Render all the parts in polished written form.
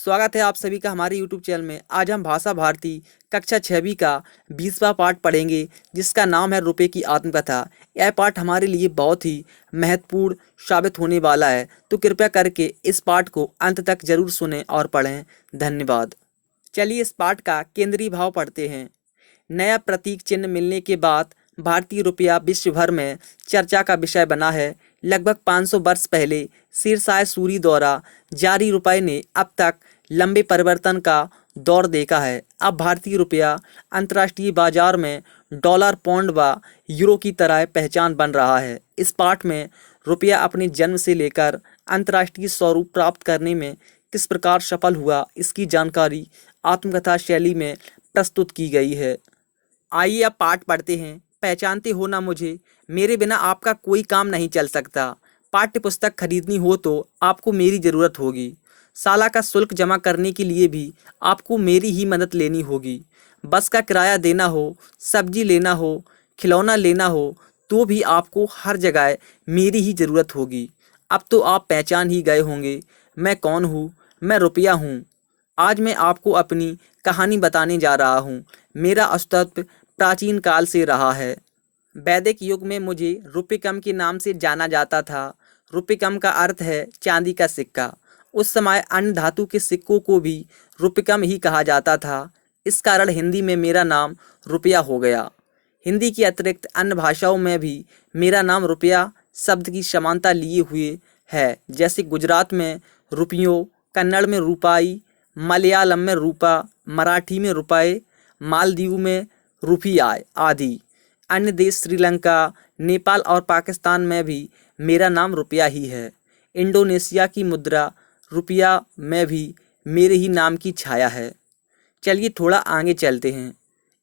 स्वागत है आप सभी का हमारे YouTube चैनल में। आज हम भाषा भारती कक्षा 6वीं का 20वां पाठ पढ़ेंगे, जिसका नाम है रुपए की आत्मकथा। यह पाठ हमारे लिए बहुत ही महत्वपूर्ण साबित होने वाला है, तो कृपया करके इस पाठ को अंत तक जरूर सुनें और पढ़ें। धन्यवाद। चलिए इस पाठ का केंद्रीय भाव पढ़ते हैं। नया प्रतीक चिन्ह मिलने के बाद भारतीय रुपया विश्व भर में चर्चा का विषय बना है। लगभग 500 वर्ष पहले शेरशाह सूरी द्वारा जारी रुपए ने अब तक लंबे परिवर्तन का दौर देखा है। अब भारतीय रुपया अंतर्राष्ट्रीय बाजार में डॉलर, पौंड व यूरो की तरह पहचान बन रहा है। इस पाठ में रुपया अपने जन्म से लेकर अंतर्राष्ट्रीय स्वरूप प्राप्त करने में किस प्रकार सफल हुआ, इसकी जानकारी आत्मकथा शैली में प्रस्तुत की गई है। आइए अब पाठ पढ़ते हैं। पहचानते हो ना मुझे, मेरे बिना आपका कोई काम नहीं चल सकता। पाठ्य पुस्तक खरीदनी हो तो आपको मेरी ज़रूरत होगी। साला का शुल्क जमा करने के लिए भी आपको मेरी ही मदद लेनी होगी। बस का किराया देना हो, सब्जी लेना हो, खिलौना लेना हो, तो भी आपको हर जगह मेरी ही ज़रूरत होगी। अब तो आप पहचान ही गए होंगे मैं कौन हूँ। मैं रुपया हूँ। आज मैं आपको अपनी कहानी बताने जा रहा हूँ। मेरा अस्तित्व प्राचीन काल से रहा है। वैदिक युग में मुझे रुपिकम के नाम से जाना जाता था। रुपिकम का अर्थ है चांदी का सिक्का। उस समय अन्य धातु के सिक्कों को भी रुपिकम ही कहा जाता था। इस कारण हिंदी में मेरा नाम रुपया हो गया। हिंदी के अतिरिक्त अन्य भाषाओं में भी मेरा नाम रुपया शब्द की समानता लिए हुए है। जैसे गुजरात में रुपयों, कन्नड़ में रूपाई, मलयालम में रूपा, मराठी में रुपए, मालदीव में रुपयाय आदि। अन्य देश श्रीलंका, नेपाल और पाकिस्तान में भी मेरा नाम रुपया ही है। इंडोनेशिया की मुद्रा रुपया में भी मेरे ही नाम की छाया है। चलिए थोड़ा आगे चलते हैं।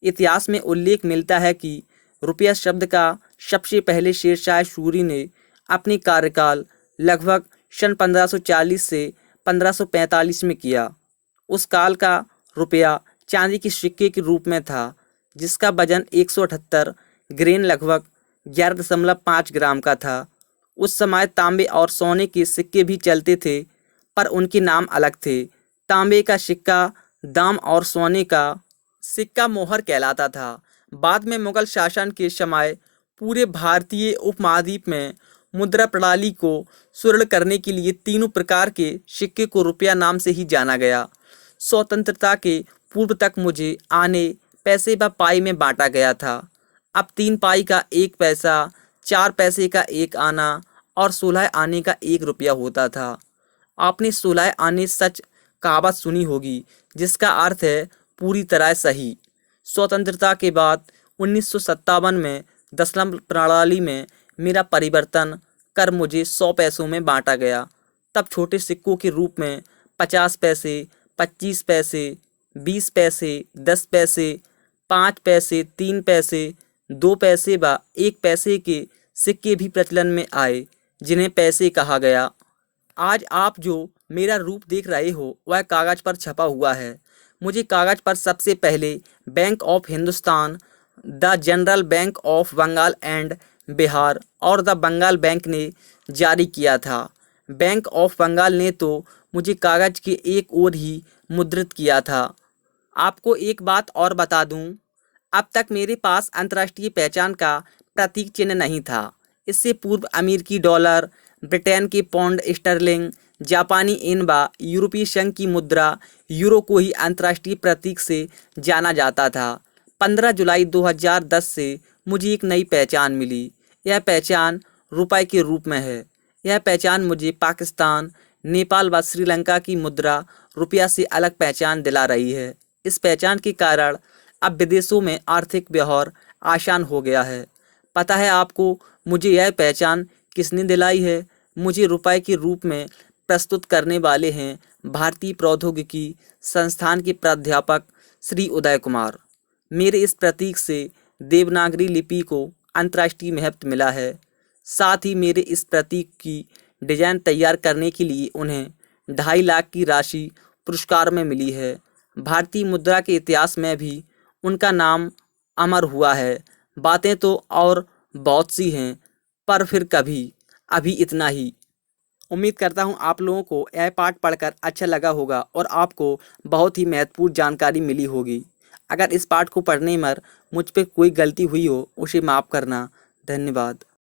इतिहास में उल्लेख मिलता है कि रुपया शब्द का सबसे पहले शेरशाह सूरी ने अपने कार्यकाल लगभग सन 1540 से 1545 में किया। उस काल का रुपया चांदी के सिक्के के रूप में था, जिसका वजन 178 ग्रेन लगभग 11.5 ग्राम का था। उस समय तांबे और सोने के सिक्के भी चलते थे, पर उनके नाम अलग थे। तांबे का सिक्का दाम और सोने का सिक्का मोहर कहलाता था। बाद में मुगल शासन के समय पूरे भारतीय उपमहाद्वीप में मुद्रा प्रणाली को सुदृढ़ करने के लिए तीनों प्रकार के सिक्के को रुपया नाम से ही जाना गया। स्वतंत्रता के पूर्व तक मुझे आने, पैसे व पाई में बांटा गया था। अब 3 पाई का 1 पैसा, 4 पैसे का 1 आना और 16 आने का 1 रुपया होता था। आपने 16 आने सच कहावत सुनी होगी, जिसका अर्थ है पूरी तरह सही। स्वतंत्रता के बाद 1957 में दशम प्रणाली में मेरा परिवर्तन कर मुझे 100 पैसों में बांटा गया। तब छोटे सिक्कों के रूप में 50 पैसे, 25 पैसे, 20 पैसे, 10 पैसे, 5 पैसे, 3 पैसे, 2 पैसे व 1 पैसे के सिक्के भी प्रचलन में आए, जिन्हें पैसे कहा गया। आज आप जो मेरा रूप देख रहे हो वह कागज़ पर छपा हुआ है। मुझे कागज़ पर सबसे पहले bank of Hindustan, the general bank of Bengal and Bihar और द बंगाल बैंक ने जारी किया था। बैंक ऑफ बंगाल ने तो मुझे कागज़ के एक ओर ही मुद्रित किया था। आपको एक बात और बता दूं, अब तक मेरे पास अंतर्राष्ट्रीय पहचान का प्रतीक चिन्ह नहीं था। इससे पूर्व अमेरिकी डॉलर, ब्रिटेन के पाउंड स्टर्लिंग, जापानी येन व यूरोपीय संघ की मुद्रा यूरो को ही अंतर्राष्ट्रीय प्रतीक से जाना जाता था। 15 जुलाई 2010 से मुझे एक नई पहचान मिली। यह पहचान रुपए के रूप में है। यह पहचान मुझे पाकिस्तान, नेपाल व श्रीलंका की मुद्रा रुपया से अलग पहचान दिला रही है। इस पहचान के कारण अब विदेशों में आर्थिक व्यवहार आसान हो गया है। पता है आपको मुझे यह पहचान किसने दिलाई है? मुझे रुपए के रूप में प्रस्तुत करने वाले हैं भारतीय प्रौद्योगिकी संस्थान के प्राध्यापक श्री उदय कुमार। मेरे इस प्रतीक से देवनागरी लिपि को अंतर्राष्ट्रीय महत्व मिला है। साथ ही मेरे इस प्रतीक की डिजाइन तैयार करने के लिए उन्हें 2.5 लाख की राशि पुरस्कार में मिली है। भारतीय मुद्रा के इतिहास में भी उनका नाम अमर हुआ है। बातें तो और बहुत सी हैं, पर फिर कभी, अभी इतना ही। उम्मीद करता हूँ आप लोगों को यह पाठ पढ़कर अच्छा लगा होगा और आपको बहुत ही महत्वपूर्ण जानकारी मिली होगी। अगर इस पाठ को पढ़ने में मुझ पे कोई गलती हुई हो उसे माफ़ करना। धन्यवाद।